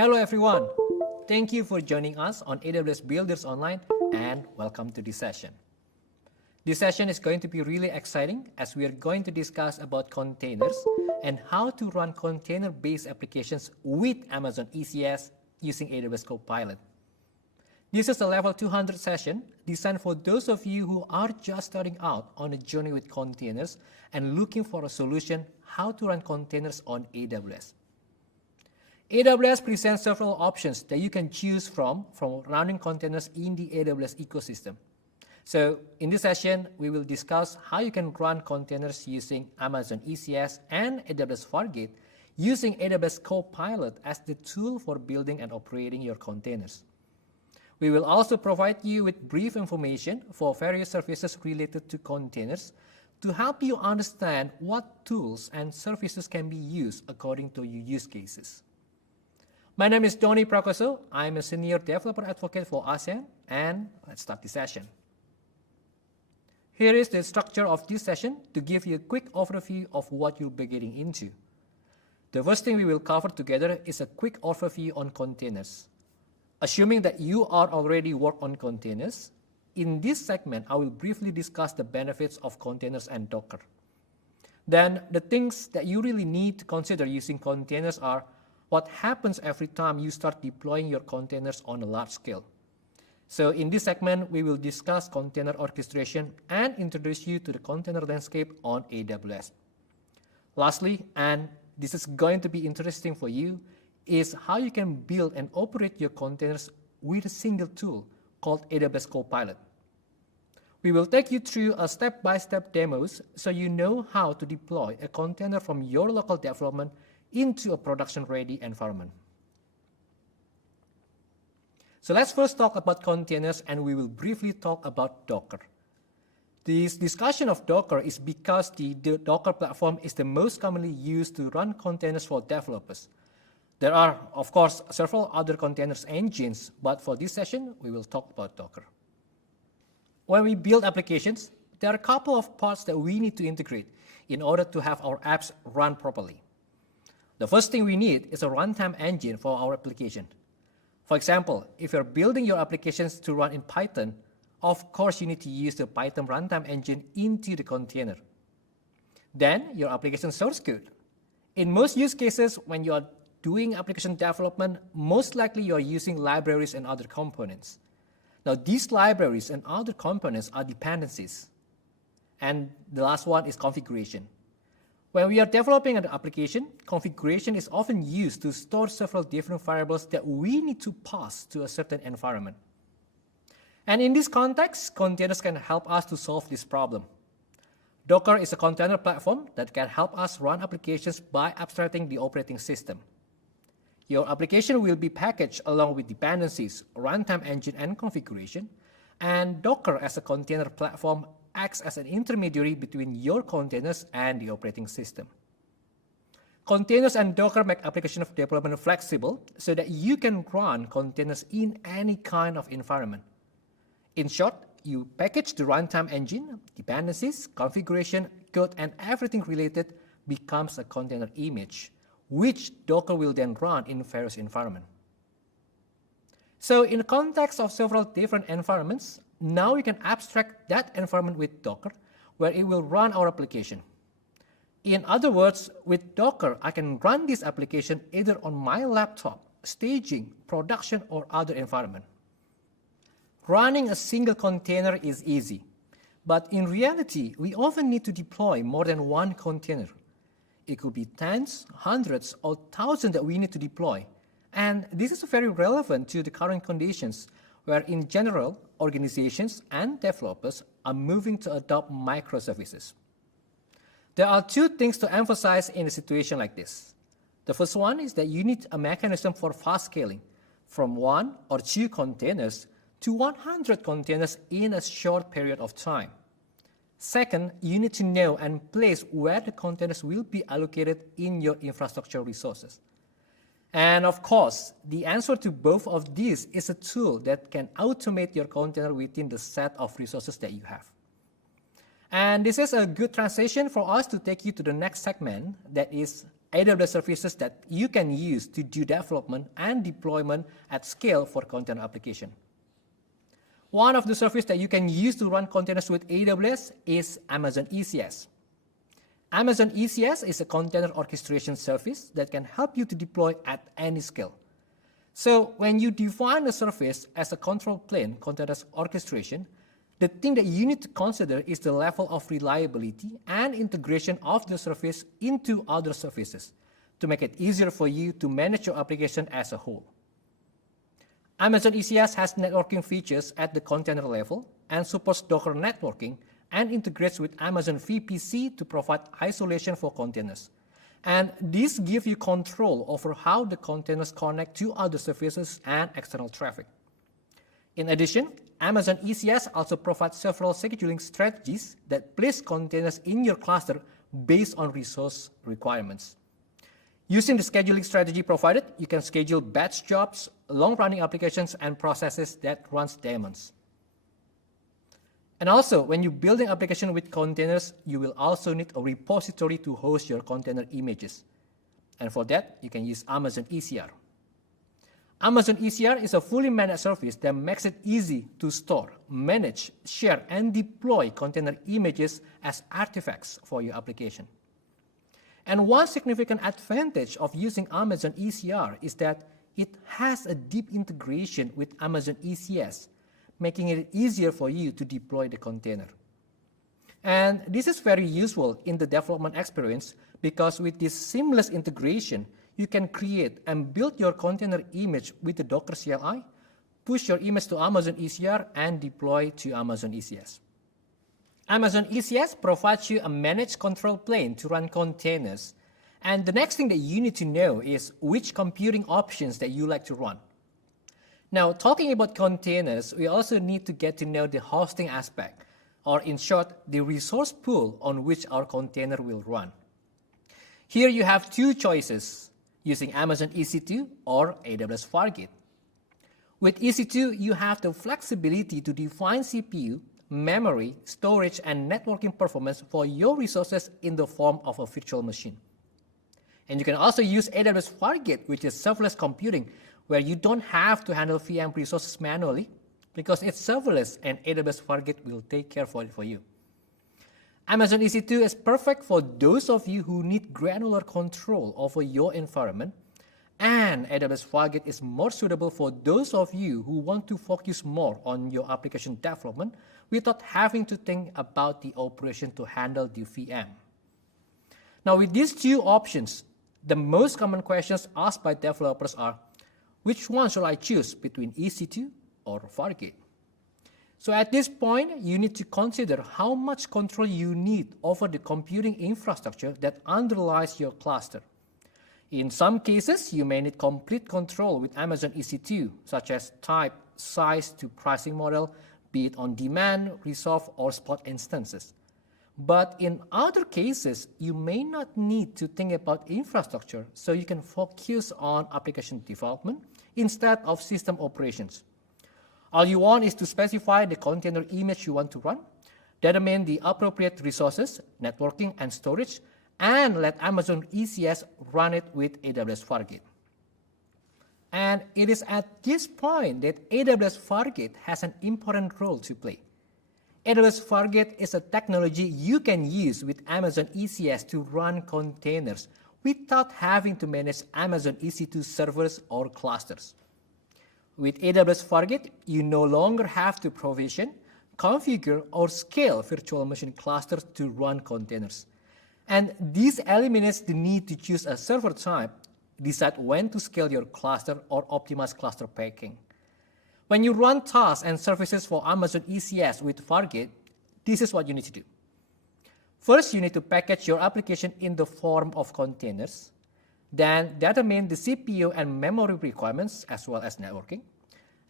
Hello everyone, thank you for joining us on AWS Builders Online and welcome to this session. This session is going to be really exciting as we are going to discuss about containers and how to run container-based applications with Amazon ECS using AWS Copilot. This is a level 200 session designed for those of you who are just starting out on a journey with containers and looking for a solution how to run containers on AWS. AWS presents several options that you can choose from running containers in the AWS ecosystem. So in this session, we will discuss how you can run containers using Amazon ECS and AWS Fargate using AWS Copilot as the tool for building and operating your containers. We will also provide you with brief information for various services related to containers to help you understand what tools and services can be used according to your use cases. My name is Donny Prakoso. I'm a Senior Developer Advocate for ASEAN, and let's start the session. Here is the structure of this session to give you a quick overview of what you'll be getting into. The first thing we will cover together is a quick overview on containers. Assuming that you are already work on containers, in this segment, I will briefly discuss the benefits of containers and Docker. Then, the things that you really need to consider using containers are what happens every time you start deploying your containers on a large scale. So in this segment, we will discuss container orchestration and introduce you to the container landscape on AWS. Lastly, and this is going to be interesting for you, is how you can build and operate your containers with a single tool called AWS Copilot. We will take you through a step-by-step demos so you know how to deploy a container from your local development into a production-ready environment. So let's first talk about containers, and we will briefly talk about Docker. This discussion of Docker is because the Docker platform is the most commonly used to run containers for developers. There are, of course, several other containers engines, but for this session, we will talk about Docker. When we build applications, there are a couple of parts that we need to integrate in order to have our apps run properly. The first thing we need is a runtime engine for our application. For example, if you're building your applications to run in Python, of course you need to use the Python runtime engine into the container. Then your application source code. In most use cases, when you are doing application development, most likely you are using libraries and other components. Now these libraries and other components are dependencies. And the last one is configuration. When we are developing an application, configuration is often used to store several different variables that we need to pass to a certain environment. And in this context, containers can help us to solve this problem. Docker is a container platform that can help us run applications by abstracting the operating system. Your application will be packaged along with dependencies, runtime engine, and configuration, and Docker as a container platform acts as an intermediary between your containers and the operating system. Containers and Docker make application development flexible so that you can run containers in any kind of environment. In short, you package the runtime engine, dependencies, configuration, code, and everything related becomes a container image, which Docker will then run in various environments. So in the context of several different environments, now we can abstract that environment with Docker, where it will run our application. In other words, with Docker, I can run this application either on my laptop, staging, production, or other environment. Running a single container is easy, but in reality, we often need to deploy more than one container. It could be tens, hundreds, or thousands that we need to deploy. And this is very relevant to the current conditions, where in general, organizations and developers are moving to adopt microservices. There are two things to emphasize in a situation like this. The first one is that you need a mechanism for fast scaling from 1 or 2 containers to 100 containers in a short period of time. Second, you need to know and place where the containers will be allocated in your infrastructure resources. And of course, the answer to both of these is a tool that can automate your container within the set of resources that you have. And this is a good transition for us to take you to the next segment, that is AWS services that you can use to do development and deployment at scale for container application. One of the services that you can use to run containers with AWS is Amazon ECS. Amazon ECS is a container orchestration service that can help you to deploy at any scale. So when you define a service as a control plane containers orchestration, the thing that you need to consider is the level of reliability and integration of the service into other services to make it easier for you to manage your application as a whole. Amazon ECS has networking features at the container level and supports Docker networking and integrates with Amazon VPC to provide isolation for containers. And this gives you control over how the containers connect to other services and external traffic. In addition, Amazon ECS also provides several scheduling strategies that place containers in your cluster based on resource requirements. Using the scheduling strategy provided, you can schedule batch jobs, long-running applications, and processes that runs daemons. And also, when you're building application with containers, you will also need a repository to host your container images. And for that, you can use Amazon ECR. Amazon ECR is a fully managed service that makes it easy to store, manage, share, and deploy container images as artifacts for your application. And one significant advantage of using Amazon ECR is that it has a deep integration with Amazon ECS, making it easier for you to deploy the container. And this is very useful in the development experience because with this seamless integration, you can create and build your container image with the Docker CLI, push your image to Amazon ECR, and deploy to Amazon ECS. Amazon ECS provides you a managed control plane to run containers. And the next thing that you need to know is which computing options that you like to run. Now, talking about containers, we also need to get to know the hosting aspect, or in short, the resource pool on which our container will run. Here you have two choices, using Amazon EC2 or AWS Fargate. With EC2, you have the flexibility to define CPU, memory, storage, and networking performance for your resources in the form of a virtual machine. And you can also use AWS Fargate, which is serverless computing, where you don't have to handle VM resources manually because it's serverless and AWS Fargate will take care of it for you. Amazon EC2 is perfect for those of you who need granular control over your environment, and AWS Fargate is more suitable for those of you who want to focus more on your application development without having to think about the operation to handle the VM. Now, with these two options, the most common questions asked by developers are, which one should I choose between EC2 or Fargate? So at this point, you need to consider how much control you need over the computing infrastructure that underlies your cluster. In some cases, you may need complete control with Amazon EC2, such as type, size to pricing model, be it on demand, resolve, or spot instances. But in other cases, you may not need to think about infrastructure, so you can focus on application development instead of system operations. All you want is to specify the container image you want to run, determine the appropriate resources, networking, and storage, and let Amazon ECS run it with AWS Fargate. And it is at this point that AWS Fargate has an important role to play. AWS Fargate is a technology you can use with Amazon ECS to run containers without having to manage Amazon EC2 servers or clusters. With AWS Fargate, you no longer have to provision, configure, or scale virtual machine clusters to run containers. And this eliminates the need to choose a server type, decide when to scale your cluster, or optimize cluster packing. When you run tasks and services for Amazon ECS with Fargate, this is what you need to do. First, you need to package your application in the form of containers, then determine the CPU and memory requirements as well as networking.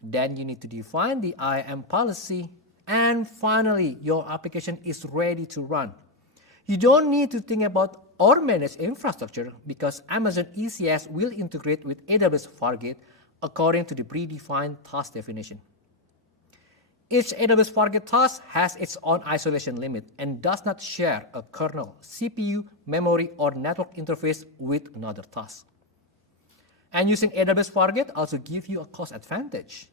Then you need to define the IAM policy, and finally, your application is ready to run. You don't need to think about or manage infrastructure because Amazon ECS will integrate with AWS Fargate according to the predefined task definition. Each AWS Fargate task has its own isolation limit and does not share a kernel, CPU, memory, or network interface with another task. And using AWS Fargate also gives you a cost advantage.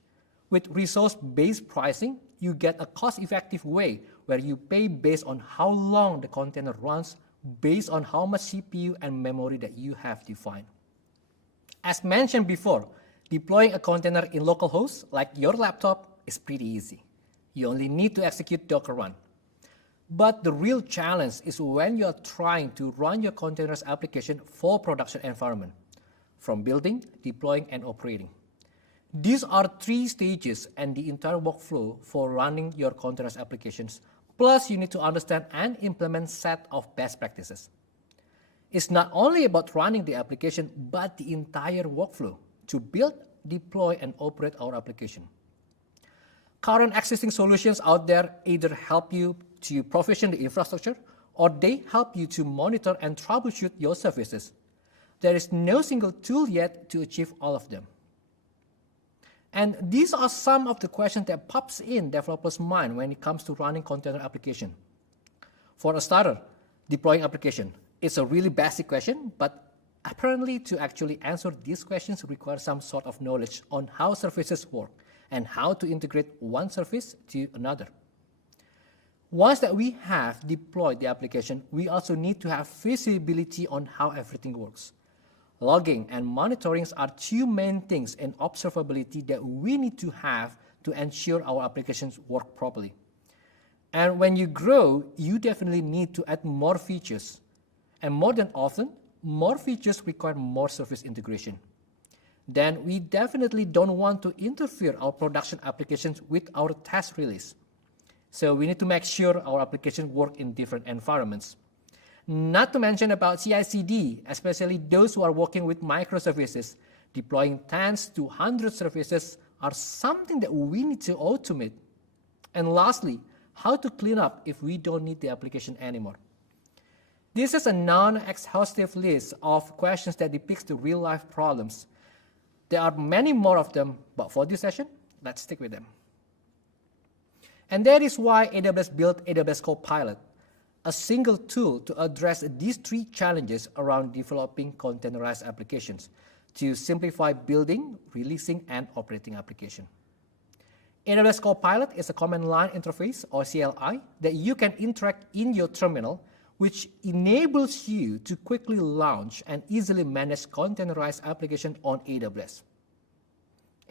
With resource-based pricing, you get a cost-effective way where you pay based on how long the container runs based on how much CPU and memory that you have defined. As mentioned before, deploying a container in localhost like your laptop is pretty easy. You only need to execute Docker run. But the real challenge is when you are trying to run your containers application for production environment, from building, deploying, and operating. These are 3 stages and the entire workflow for running your containers applications. Plus, you need to understand and implement set of best practices. It's not only about running the application, but the entire workflow to build, deploy, and operate our application. Current existing solutions out there either help you to provision the infrastructure or they help you to monitor and troubleshoot your services. There is no single tool yet to achieve all of them. And these are some of the questions that pops in developers' mind when it comes to running container application. For a starter, deploying application. It's a really basic question, but apparently to actually answer these questions requires some sort of knowledge on how services work and how to integrate one service to another. Once that we have deployed the application, we also need to have visibility on how everything works. Logging and monitoring are 2 main things in observability that we need to have to ensure our applications work properly. And when you grow, you definitely need to add more features. And more than often, more features require more service integration. Then we definitely don't want to interfere our production applications with our test release. So we need to make sure our applications work in different environments. Not to mention about CI/CD, especially those who are working with microservices. Deploying tens to hundreds of services are something that we need to automate. And lastly, how to clean up if we don't need the application anymore. This is a non-exhaustive list of questions that depicts the real-life problems. There are many more of them, but for this session, let's stick with them. And that is why AWS built AWS Copilot, a single tool to address these 3 challenges around developing containerized applications to simplify building, releasing, and operating application. AWS Copilot is a command line interface, or CLI, that you can interact in your terminal, which enables you to quickly launch and easily manage containerized applications on AWS.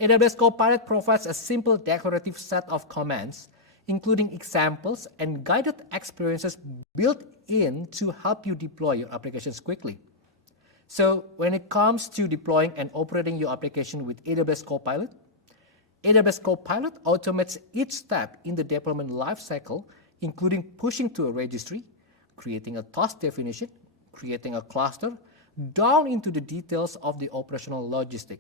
AWS Copilot provides a simple declarative set of commands, including examples and guided experiences built in to help you deploy your applications quickly. So when it comes to deploying and operating your application with AWS Copilot automates each step in the deployment lifecycle, including pushing to a registry, creating a task definition, creating a cluster, down into the details of the operational logistic.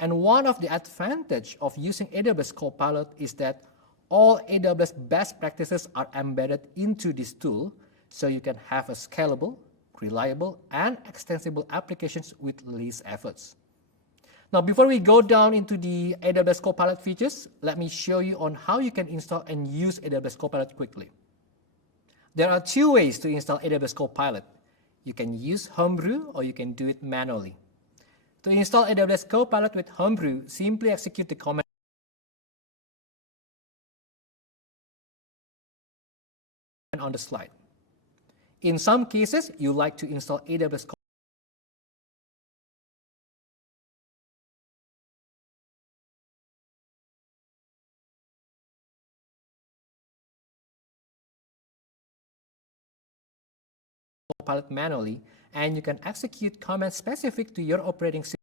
And one of the advantages of using AWS Copilot is that all AWS best practices are embedded into this tool, so you can have a scalable, reliable, and extensible applications with least efforts. Now, before we go down into the AWS Copilot features, let me show you on how you can install and use AWS Copilot quickly. There are 2 ways to install AWS Copilot. You can use Homebrew or you can do it manually. To install AWS Copilot with Homebrew, simply execute the command on the slide. In some cases, you like to install AWS Copilot manually, and you can execute commands specific to your operating system.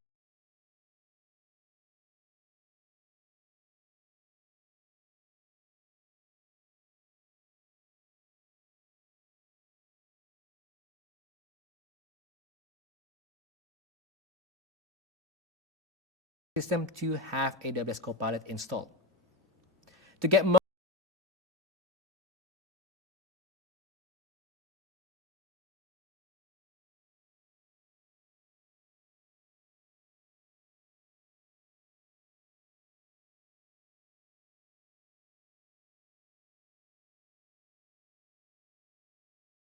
To have AWS Copilot installed. To get more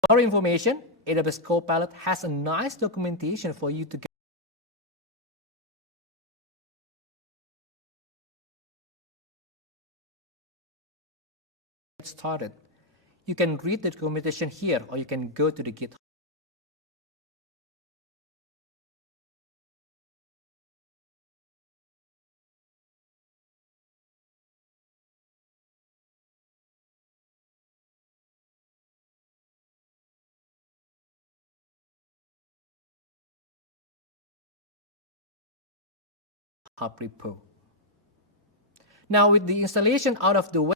your information, AWS Copilot has a nice documentation for you to get started. You can read the documentation here, or you can go to the GitHub. Repo. Now, with the installation out of the way,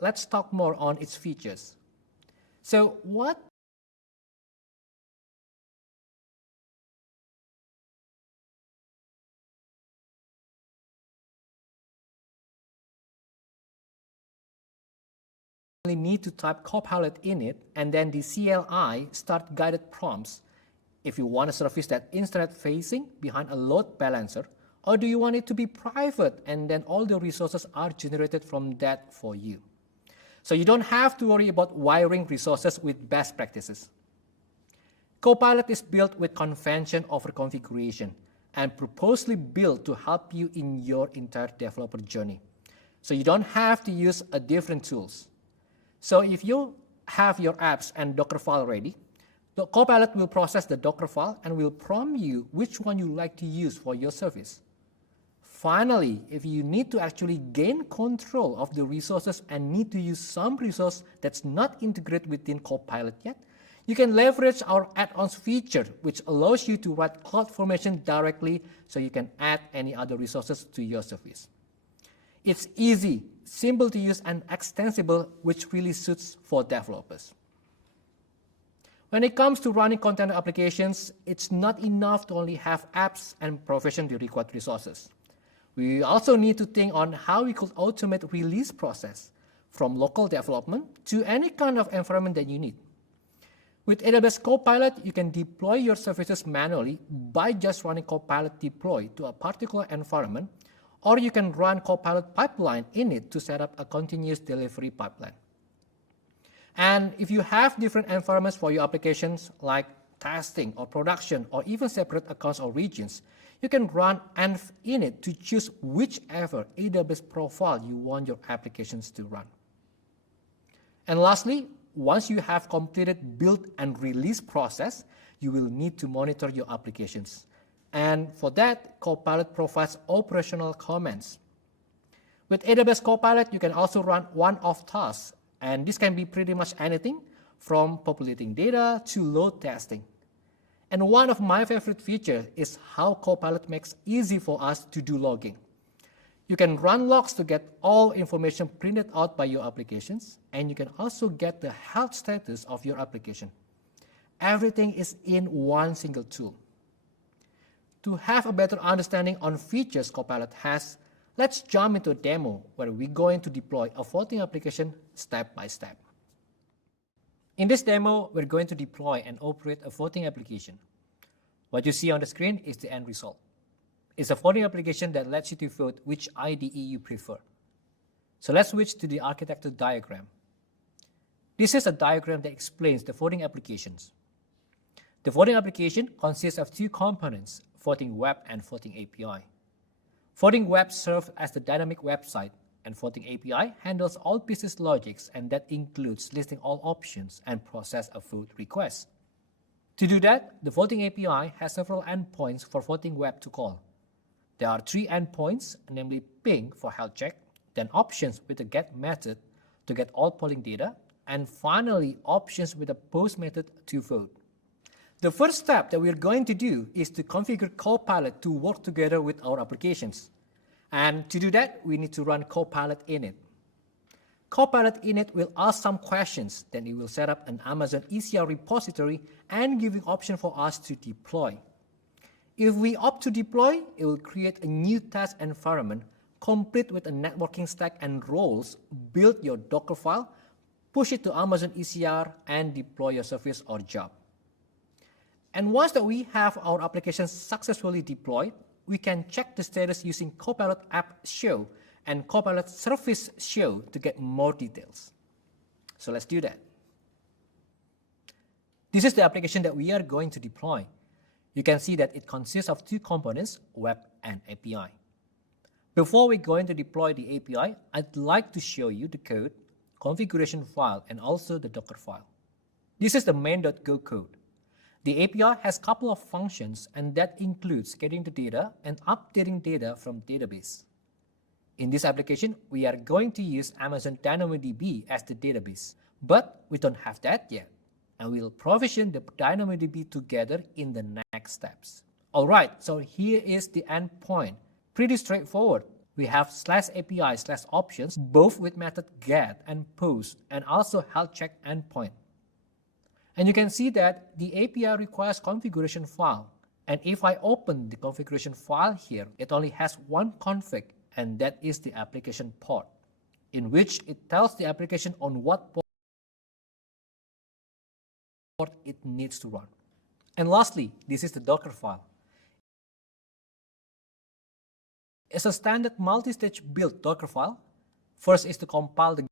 let's talk more on its features. So what you need to type Copilot in it, and then the CLI start guided prompts. If you want a service that internet facing behind a load balancer, or do you want it to be private and then all the resources are generated from that for you? So you don't have to worry about wiring resources with best practices. Copilot is built with convention over configuration and purposely built to help you in your entire developer journey. So you don't have to use a different tools. So if you have your apps and Docker file ready, the Copilot will process the Docker file and will prompt you which one you like to use for your service. Finally, if you need to actually gain control of the resources and need to use some resource that's not integrated within Copilot yet, you can leverage our add-ons feature, which allows you to write CloudFormation directly so you can add any other resources to your service. It's easy, simple to use, and extensible, which really suits for developers. When it comes to running container applications, it's not enough to only have apps and provision the required resources. We also need to think on how we could automate release process from local development to any kind of environment that you need. With AWS Copilot, you can deploy your services manually by just running Copilot deploy to a particular environment, or you can run Copilot pipeline in it to set up a continuous delivery pipeline. And if you have different environments for your applications like testing or production or even separate accounts or regions, you can run env init to choose whichever AWS profile you want your applications to run. And lastly, once you have completed build and release process, you will need to monitor your applications. And for that, Copilot provides operational commands. With AWS Copilot, you can also run one-off tasks, and this can be pretty much anything from populating data to load testing. And one of my favorite features is how Copilot makes it easy for us to do logging. You can run logs to get all information printed out by your applications, and you can also get the health status of your application. Everything is in one single tool. To have a better understanding on features Copilot has, let's jump into a demo where we're going to deploy a voting application step by step. In this demo, we're going to deploy and operate a voting application. What you see on the screen is the end result. It's a voting application that lets you to vote which IDE you prefer. So let's switch to the architecture diagram. This is a diagram that explains the voting applications. The voting application consists of two components, Voting Web and Voting API. Voting Web serves as the dynamic website, and Voting API handles all business logics, and that includes listing all options and process a vote request. To do that, the Voting API has several endpoints for Voting Web to call. There are three endpoints, namely ping for health check, then options with the get method to get all polling data, and finally options with a post method to vote. The first step that we're going to do is to configure Copilot to work together with our applications. And to do that, we need to run Copilot init. Copilot init will ask some questions, then it will set up an Amazon ECR repository and giving option for us to deploy. If we opt to deploy, it will create a new test environment complete with a networking stack and roles, build your Docker file, push it to Amazon ECR, and deploy your service or job. And once that we have our application successfully deployed, we can check the status using Copilot App Show and Copilot Service Show to get more details. So let's do that. This is the application that we are going to deploy. You can see that it consists of two components, web and API. Before we go into deploy the API, I'd like to show you the code, configuration file, and also the Docker file. This is the main.go code. The API has a couple of functions, and that includes getting the data and updating data from database. In this application, we are going to use Amazon DynamoDB as the database, but we don't have that yet, and we'll provision the DynamoDB together in the next steps. Alright, so here is the endpoint. Pretty straightforward. We have /API/options, both with method get and post, and also health check endpoint. And you can see that the API requires configuration file. And if I open the configuration file here, it only has one config, and that is the application port, in which it tells the application on what port it needs to run. And lastly, this is the Docker file. It's a standard multi-stage build Docker file. First is to compile the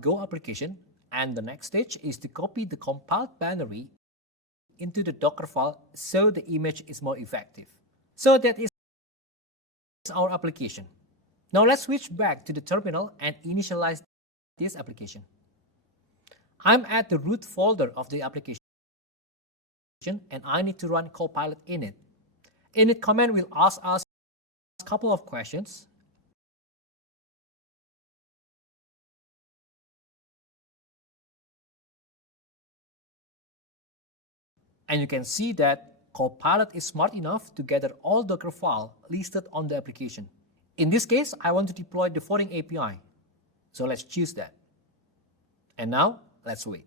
Go application, and the next stage is to copy the compiled binary into the Docker file so the image is more effective. So that is our application. Now let's switch back to the terminal and initialize this application. I'm at the root folder of the application and I need to run Copilot init. Init command will ask us a couple of questions. And you can see that Copilot is smart enough to gather all Docker files listed on the application. In this case, I want to deploy the forwarding API. So let's choose that. And now, let's wait.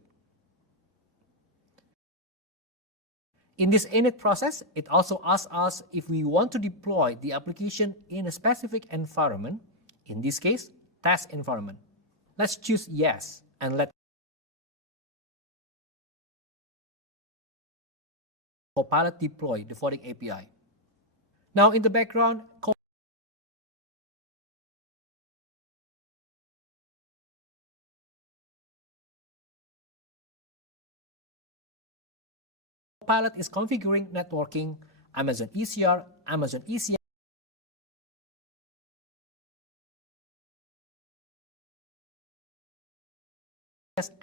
In this init process, it also asks us if we want to deploy the application in a specific environment, in this case, test environment. Let's choose yes, and let Copilot deploy the forwarding API. Now in the background, Copilot is configuring networking, Amazon ECR, Amazon ECS,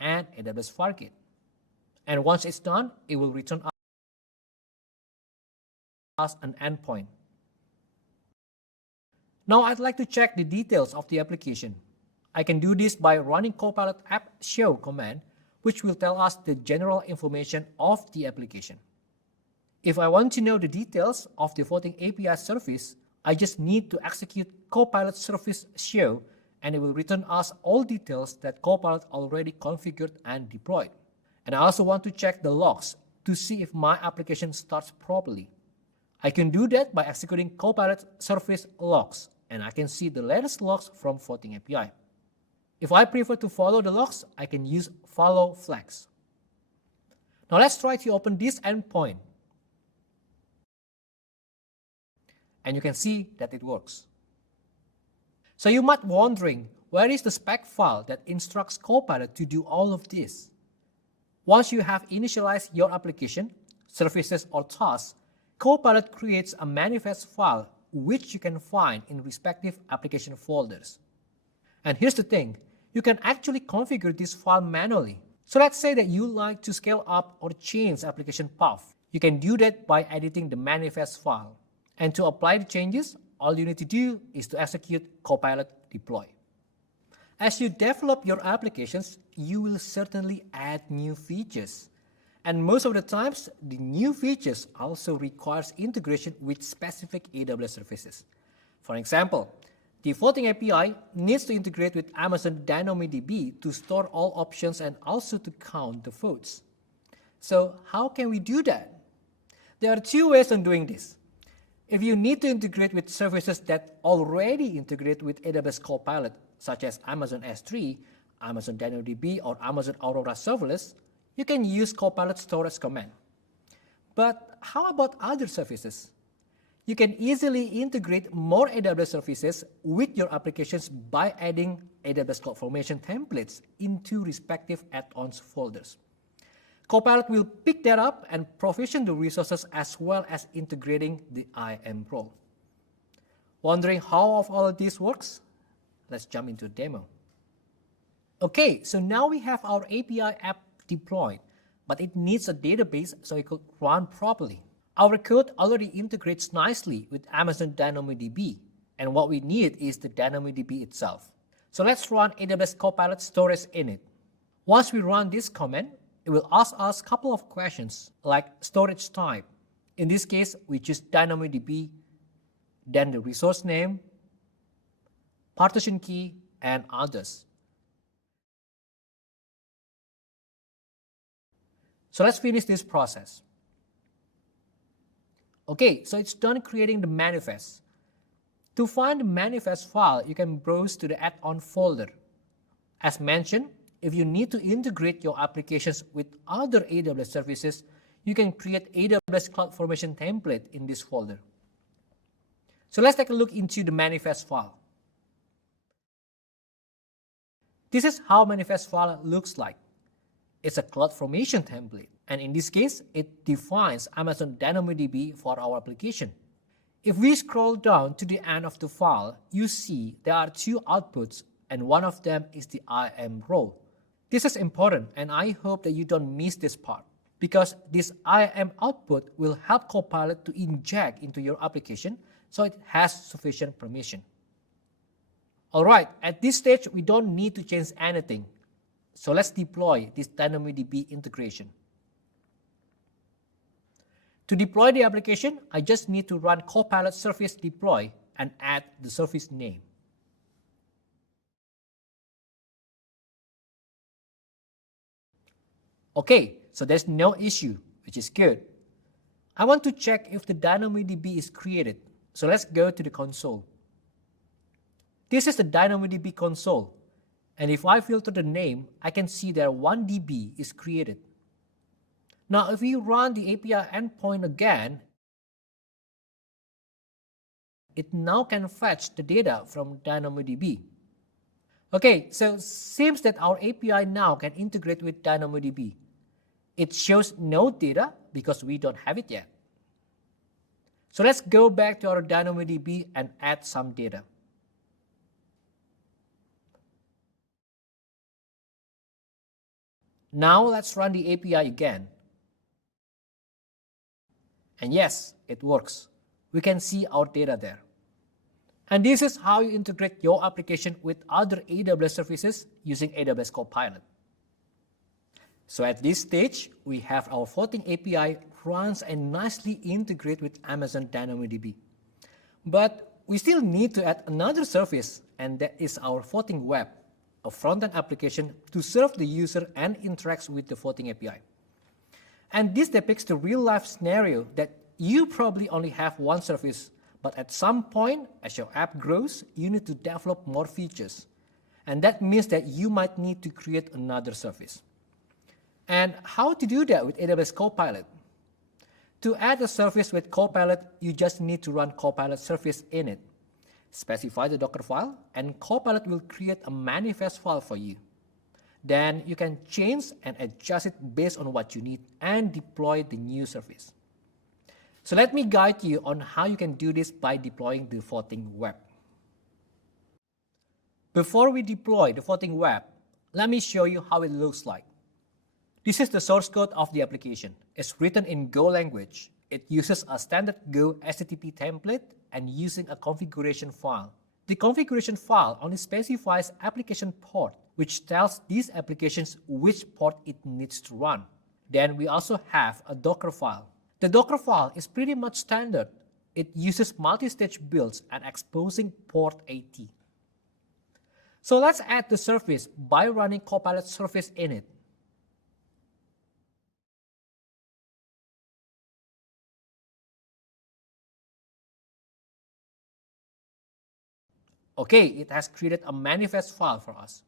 and AWS Fargate. And once it's done, it will return us an endpoint. Now I'd like to check the details of the application. I can do this by running Copilot App Show command, which will tell us the general information of the application. If I want to know the details of the forwarding API service, I just need to execute Copilot Service Show, and it will return us all details that Copilot already configured and deployed. And I also want to check the logs to see if my application starts properly. I can do that by executing Copilot Service Logs, and I can see the latest logs from forwarding API. If I prefer to follow the logs, I can use follow flags. Now let's try to open this endpoint. And you can see that it works. So you might be wondering, where is the spec file that instructs Copilot to do all of this? Once you have initialized your application, services or tasks, Copilot creates a manifest file which you can find in respective application folders. And here's the thing, you can actually configure this file manually. So let's say that you like to scale up or change application path. You can do that by editing the manifest file. And to apply the changes, all you need to do is to execute Copilot deploy. As you develop your applications, you will certainly add new features. And most of the times, the new features also requires integration with specific AWS services. For example, The voting API needs to integrate with Amazon DynamoDB to store all options and also to count the votes. So how can we do that? There are two ways of doing this. If you need to integrate with services that already integrate with AWS Copilot, such as Amazon S3, Amazon DynamoDB, or Amazon Aurora Serverless, you can use Copilot storage command. But how about other services? You can easily integrate more AWS services with your applications by adding AWS CloudFormation templates into respective add-ons folders. Copilot will pick that up and provision the resources as well as integrating the IAM role. Wondering how all of this works? Let's jump into a demo. Okay, so now we have our API app deployed, but it needs a database so it could run properly. Our code already integrates nicely with Amazon DynamoDB, and what we need is the DynamoDB itself. So let's run AWS Copilot storage init. Once we run this command, it will ask us a couple of questions like storage type. In this case, we choose DynamoDB, then the resource name, partition key, and others. So let's finish this process. Okay, so it's done creating the manifest. To find the manifest file, you can browse to the add-on folder. As mentioned, if you need to integrate your applications with other AWS services, you can create AWS CloudFormation template in this folder. So let's take a look into the manifest file. This is how manifest file looks like. It's a CloudFormation template, and in this case, it defines Amazon DynamoDB for our application. If we scroll down to the end of the file, you see there are two outputs, and one of them is the IAM role. This is important, and I hope that you don't miss this part, because this IAM output will help Copilot to inject into your application so it has sufficient permission. Alright, at this stage, we don't need to change anything. So let's deploy this DynamoDB integration. To deploy the application, I just need to run Copilot service deploy and add the service name. Okay, so there's no issue, which is good. I want to check if the DynamoDB is created, so let's go to the console. This is the DynamoDB console, and if I filter the name, I can see that 1 DB is created. Now, if we run the API endpoint again, it now can fetch the data from DynamoDB. Okay, so it seems that our API now can integrate with DynamoDB. It shows no data because we don't have it yet. So let's go back to our DynamoDB and add some data. Now let's run the API again. And yes, it works. We can see our data there. And this is how you integrate your application with other AWS services using AWS Copilot. So at this stage, we have our voting API runs and nicely integrate with Amazon DynamoDB. But we still need to add another service, and that is our voting web, a front-end application to serve the user and interacts with the voting API. And this depicts the real-life scenario that you probably only have one service, but at some point, as your app grows, you need to develop more features. And that means that you might need to create another service. And how to do that with AWS Copilot? To add a service with Copilot, you just need to run Copilot service init. Specify the Docker file, and Copilot will create a manifest file for you. Then you can change and adjust it based on what you need and deploy the new service. So let me guide you on how you can do this by deploying the voting web. Before we deploy the voting web, let me show you how it looks like. This is the source code of the application. It's written in Go language. It uses a standard Go HTTP template and using a configuration file. The configuration file only specifies application port, which tells these applications which port it needs to run. Then we also have a Docker file. The Docker file is pretty much standard. it uses multi-stage builds and exposing port 80. So let's add the service by running Copilot service init. Okay, it has created a manifest file for us.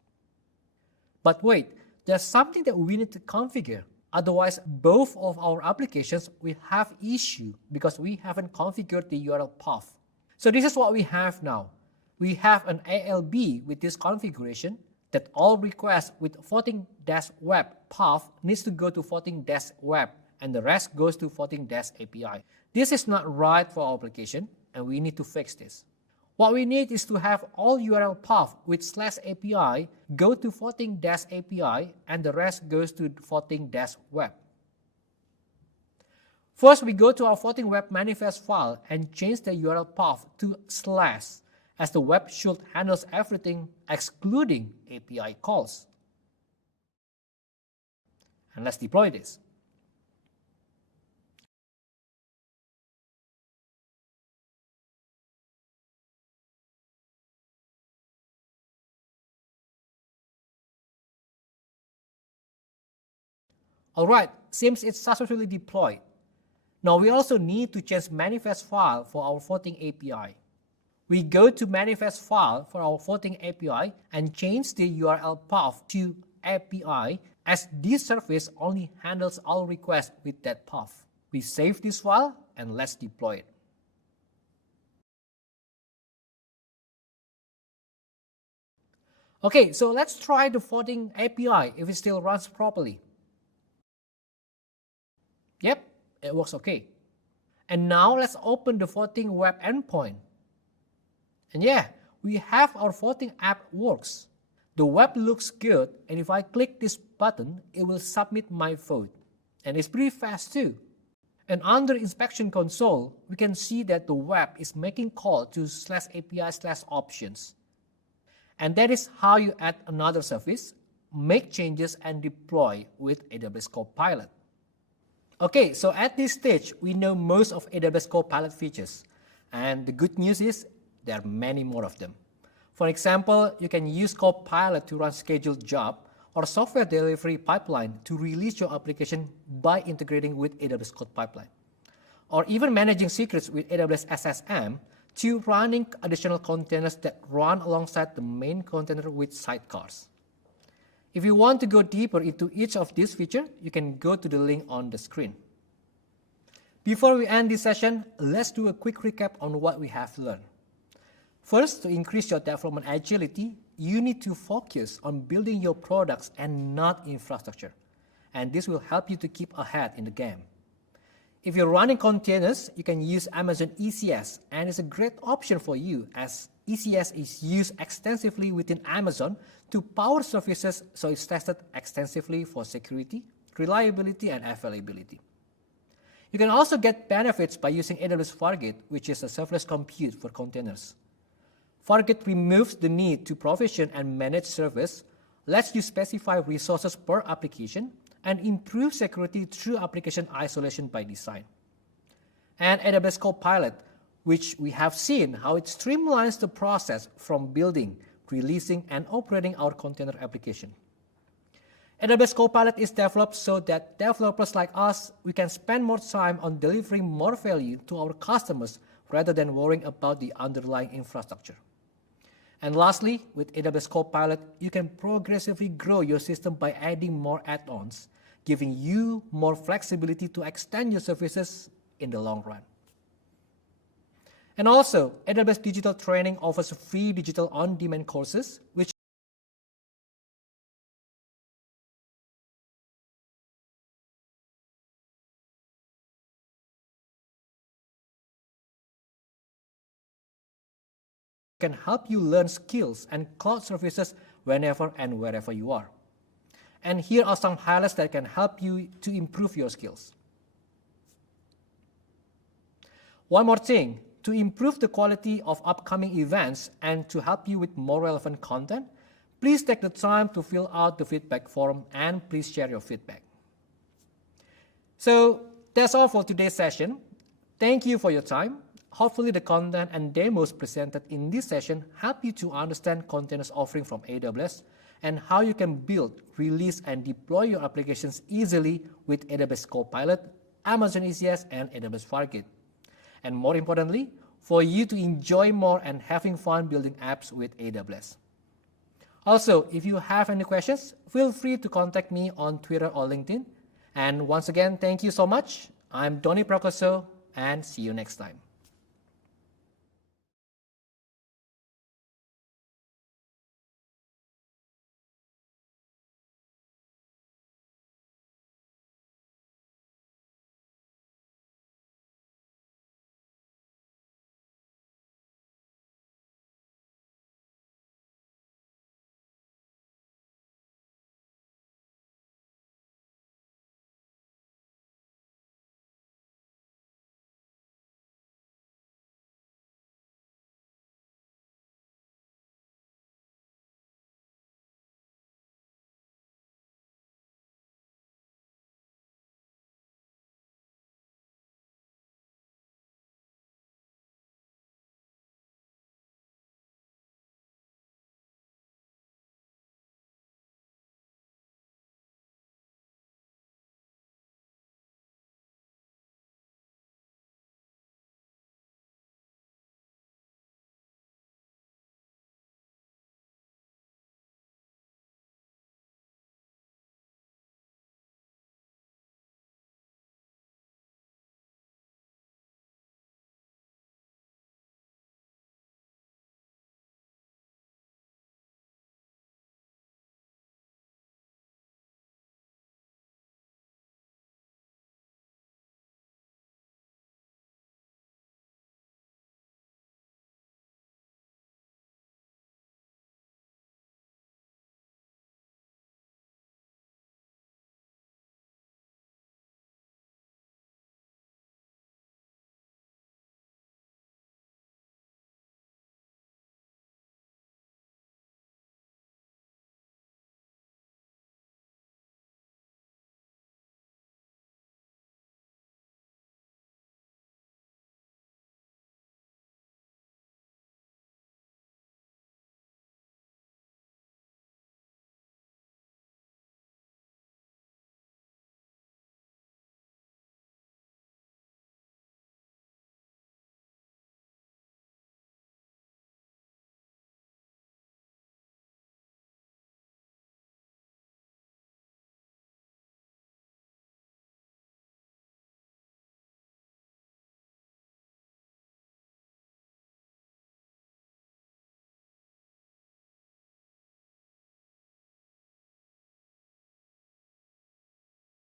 But wait, there's something that we need to configure. Otherwise, both of our applications will have issue because we haven't configured the URL path. So this is what we have now. We have an ALB with this configuration that all requests with floating-web path needs to go to floating-web and the rest goes to floating-API. This is not right for our application and we need to fix this. What we need is to have all URL path with /API go to floating-API and the rest goes to floating-web. First, we go to our floating web manifest file and change the URL path to / as the web should handles everything excluding API calls. And let's deploy this. Alright, seems it's successfully deployed. Now we also need to change manifest file for our floating API. We go to manifest file for our floating API and change the URL path to API as this service only handles all requests with that path. We save this file and let's deploy it. Okay, so let's try the floating API if it still runs properly. Yep, it works okay. And now let's open the floating web endpoint. And yeah, we have our floating app works. The web looks good, and if I click this button, it will submit my vote. And it's pretty fast too. And under inspection console, we can see that the web is making call to /API/options. And that is how you add another service, make changes and deploy with AWS Copilot. Okay, so at this stage, we know most of AWS Copilot features. And the good news is there are many more of them. For example, you can use Copilot to run scheduled job or software delivery pipeline to release your application by integrating with AWS Code Pipeline. Or even managing secrets with AWS SSM to running additional containers that run alongside the main container with sidecars. If you want to go deeper into each of these features, you can go to the link on the screen. Before we end this session, let's do a quick recap on what we have learned. First, to increase your development agility, you need to focus on building your products and not infrastructure. And this will help you to keep ahead in the game. If you're running containers, you can use Amazon ECS, and it's a great option for you as ECS is used extensively within Amazon to power services, so it's tested extensively for security, reliability, and availability. You can also get benefits by using AWS Fargate, which is a serverless compute for containers. Fargate removes the need to provision and manage service, lets you specify resources per application, and improve security through application isolation by design. And AWS Copilot, which we have seen how it streamlines the process from building, releasing, and operating our container application. AWS Copilot is developed so that developers like us, we can spend more time on delivering more value to our customers rather than worrying about the underlying infrastructure. And lastly, with AWS Copilot, you can progressively grow your system by adding more add-ons, giving you more flexibility to extend your services in the long run. And also, AWS Digital Training offers free digital on-demand courses, which can help you learn skills and cloud services whenever and wherever you are. And here are some highlights that can help you to improve your skills. One more thing, to improve the quality of upcoming events and to help you with more relevant content, please take the time to fill out the feedback form and please share your feedback. So that's all for today's session. Thank you for your time. hopefully the content and demos presented in this session help you to understand containers offering from AWS and how you can build, release, and deploy your applications easily with AWS Copilot, Amazon ECS, and AWS Fargate. And more importantly, for you to enjoy more and having fun building apps with AWS. Also, if you have any questions, feel free to contact me on Twitter or LinkedIn. And once again, thank you so much. I'm Donny Prakoso, and see you next time.